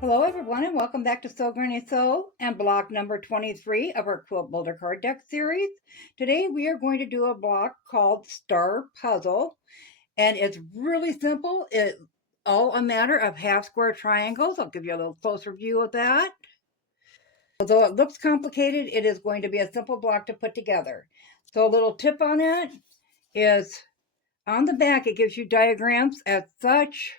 Hello everyone and welcome back to Sew Granny Sew and block number 23 of our Quilt Builder card deck series. Today we are going to do a block called Star Puzzle, and it's really simple. It's all a matter of half square triangles. I'll give you a little closer view of that. Although it looks complicated, it is going to be a simple block to put together. So a little tip on it is on the back it gives you diagrams as such.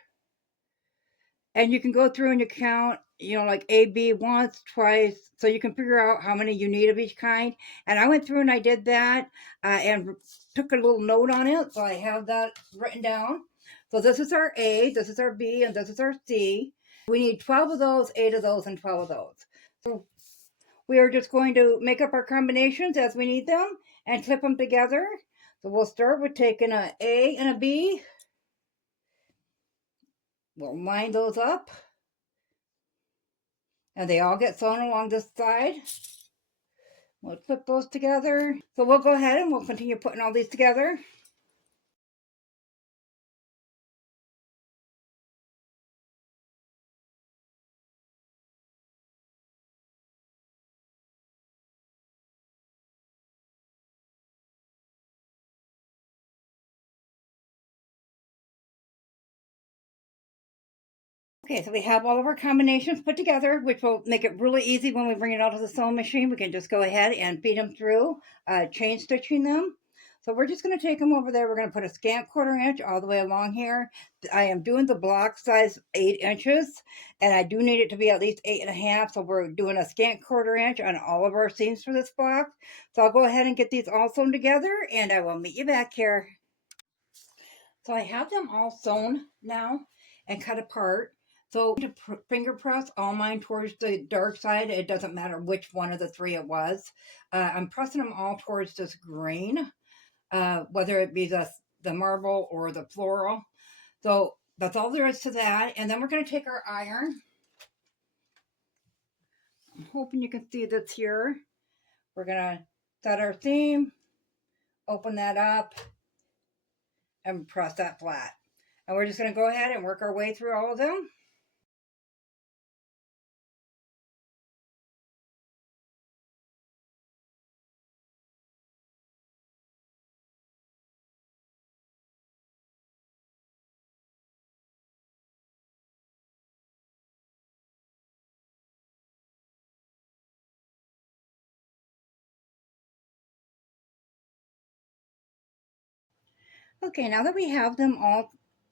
And you can go through and you count, like A, B once, twice, so you can figure out how many you need of each kind. And I went through and I did that and took a little note on it. So I have that written down. So this is our A, this is our B, and this is our C. We need 12 of those, 8 of those, and 12 of those. So we are just going to make up our combinations as we need them and clip them together. So we'll start with taking an A and a B. We'll line those up. And they all get sewn along this side. We'll clip those together. So we'll go ahead and we'll continue putting all these together. Okay, so we have all of our combinations put together, which will make it really easy when we bring it out to the sewing machine. We can just go ahead and feed them through, chain stitching them. So we're just going to take them over there. We're going to put a scant 1/4 inch all the way along here. I am doing the block size 8 inches, and I do need it to be at least 8.5. So we're doing a scant 1/4 inch on all of our seams for this block. So I'll go ahead and get these all sewn together, and I will meet you back here. So I have them all sewn now and cut apart. So to finger press all mine towards the dark side. It doesn't matter which one of the three it was. I'm pressing them all towards this green, whether it be the marble or the floral. So that's all there is to that. And then we're going to take our iron. I'm hoping you can see this here. We're going to set our seam, open that up, and press that flat. And we're just going to go ahead and work our way through all of them. Okay, now that we have them all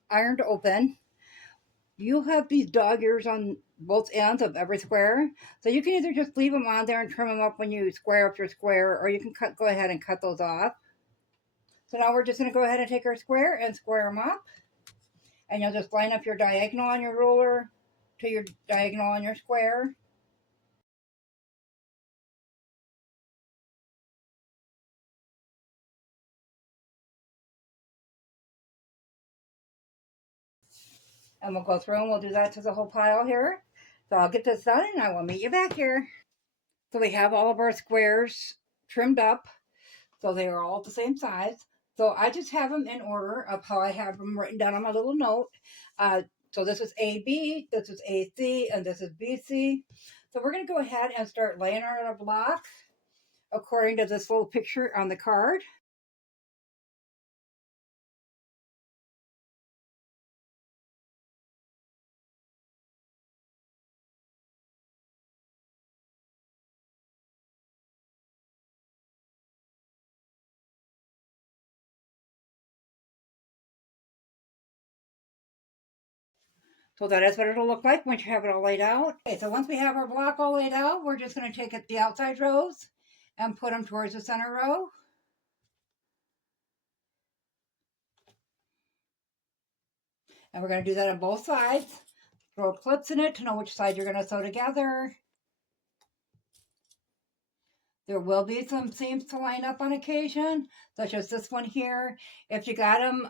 ironed open, you have these dog ears on both ends of every square. So you can either just leave them on there and trim them up when you square up your square, or you can go ahead and cut those off. So now we're just going to go ahead and take our square and square them up. And you'll just line up your diagonal on your ruler to your diagonal on your square. And we'll go through and we'll do that to the whole pile here. So I'll get this done and I will meet you back here. So we have all of our squares trimmed up. So they are all the same size. So I just have them in order of how I have them written down on my little note. So this is AB, this is AC, and this is BC. So we're going to go ahead and start laying out our block according to this little picture on the card. So that is what it'll look like once you have it all laid out. Okay, so once we have our block all laid out, we're just going to take the outside rows and put them towards the center row. And we're going to do that on both sides. Throw clips in it to know which side you're going to sew together. There will be some seams to line up on occasion, such as this one here. If you got them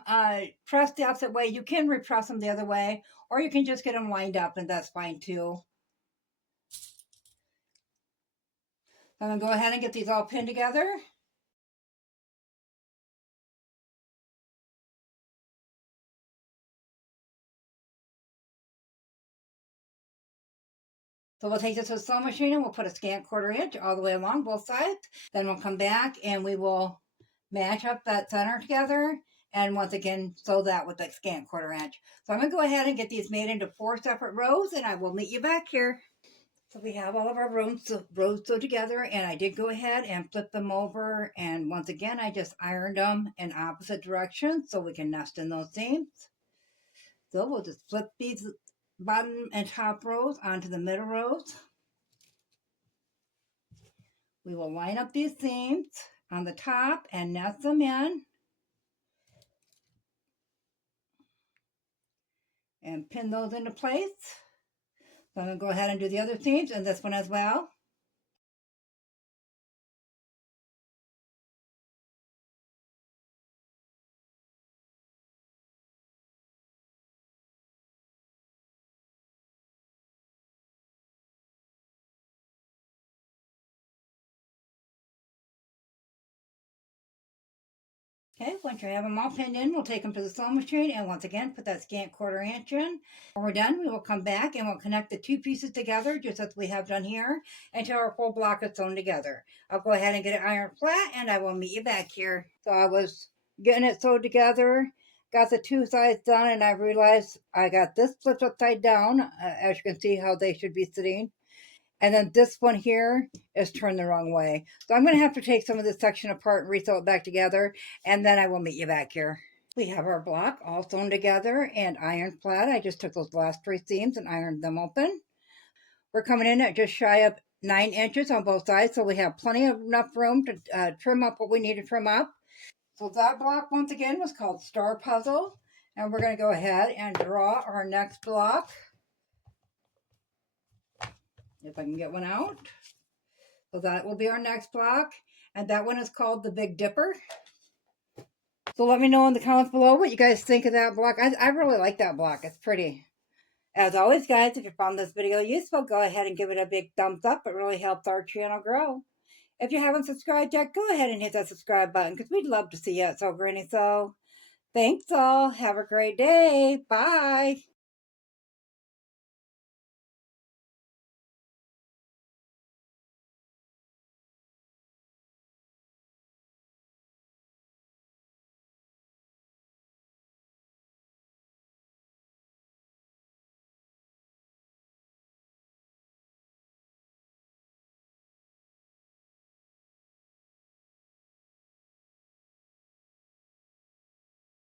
pressed the opposite way, you can repress them the other way, or you can just get them lined up, and that's fine too. I'm going to go ahead and get these all pinned together. So we'll take this to the sewing machine and we'll put a scant 1/4 inch all the way along both sides. Then we'll come back and we will match up that center together and once again sew that with the scant 1/4 inch. So I'm going to go ahead and get these made into 4 separate rows and I will meet you back here. So we have all of our rows sewed together and I did go ahead and flip them over, and once again I just ironed them in opposite directions so we can nest in those seams. So we'll just flip these bottom and top rows onto the middle rows. We will line up these seams on the top and nest them in and pin those into place. So I'm going to go ahead and do the other seams and this one as well. Okay, once you have them all pinned in, we'll take them to the sewing machine and once again put that scant 1/4 inch in. When we're done, we will come back and we'll connect the 2 pieces together just as we have done here until our full block is sewn together. I'll go ahead and get it ironed flat and I will meet you back here. So I was getting it sewed together, got the 2 sides done, and I realized I got this flipped upside down, as you can see how they should be sitting. And then this one here is turned the wrong way. So I'm going to have to take some of this section apart and resew it back together, and then I will meet you back here. We have our block all sewn together and ironed flat. I just took those last 3 seams and ironed them open. We're coming in at just shy of 9 inches on both sides, so we have plenty of enough room to trim up what we need to trim up. So that block, once again, was called Star Puzzle, and we're going to go ahead and draw our next block. If I can get one out. So that will be our next block. And that one is called the Big Dipper. So let me know in the comments below what you guys think of that block. I really like that block. It's pretty. As always, guys, if you found this video useful, go ahead and give it a big thumbs up. It really helps our channel grow. If you haven't subscribed yet, go ahead and hit that subscribe button because we'd love to see you at Sew Granny Sew. Thanks all. Have a great day. Bye.